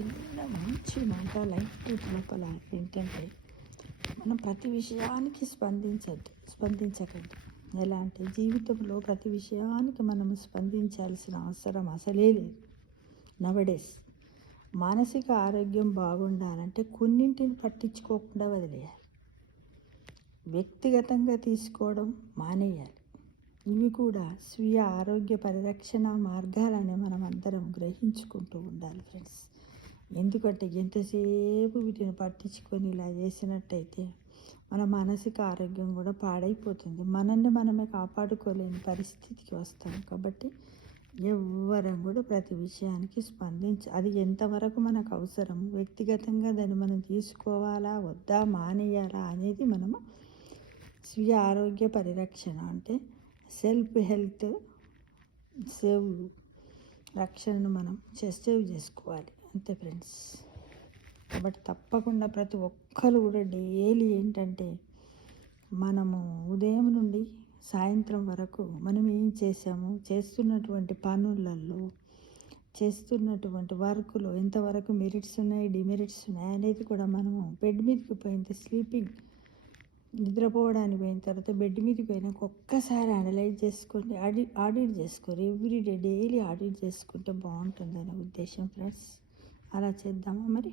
చిన్న మంచి మాట లైఫ్ ట్రిప్ లోపల ఏంటంటే, మనం ప్రతి విషయానికి స్పందించకండి. ఎలా అంటే జీవితంలో ప్రతి విషయానికి మనం స్పందించాల్సిన అవసరం అసలే లేదు. నవడేస్ మానసిక ఆరోగ్యం బాగుండాలంటే కొన్నింటిని పట్టించుకోకుండా వదిలేయాలి. వ్యక్తిగతంగా తీసుకోవడం మానేయాలి. ఇవి కూడా స్వీయ ఆరోగ్య పరిరక్షణ మార్గాలని మనం అందరం గ్రహించుకుంటూ ఉండాలి ఫ్రెండ్స్. ఎందుకంటే ఎంతసేపు వీటిని పట్టించుకొని ఇలా చేసినట్టయితే మన మానసిక ఆరోగ్యం కూడా పాడైపోతుంది. మనల్ని మనమే కాపాడుకోలేని పరిస్థితికి వస్తాం. కాబట్టి ఎవ్వరం కూడా ప్రతి విషయానికి అది ఎంతవరకు మనకు అవసరం, వ్యక్తిగతంగా దాన్ని మనం తీసుకోవాలా వద్దా మానేయాలా అనేది మనము స్వీయ ఆరోగ్య పరిరక్షణ అంటే సెల్ఫ్ హెల్త్ రక్షణను మనం సేవ్ చేసుకోవాలి అంతే ఫ్రెండ్స్. కాబట్టి తప్పకుండా ప్రతి ఒక్కరు కూడా డైలీ ఏంటంటే, మనము ఉదయం నుండి సాయంత్రం వరకు మనం ఏం చేసాము, చేస్తున్నటువంటి పనులలో, చేస్తున్నటువంటి వర్క్లో ఎంతవరకు మెరిట్స్ ఉన్నాయి, డిమెరిట్స్ ఉన్నాయి అనేది కూడా మనము బెడ్ మీదకి పోయిన స్లీపింగ్ నిద్రపోవడానికి పోయిన తర్వాత బెడ్ మీదకి పోయినాక ఒక్కసారి అనలైజ్ చేసుకొని ఆడిట్ చేసుకొని ఎవ్రీడే డైలీ ఆడిట్ చేసుకుంటే బాగుంటుందనే ఉద్దేశం ఫ్రెండ్స్. అలా చేద్దామా మరి?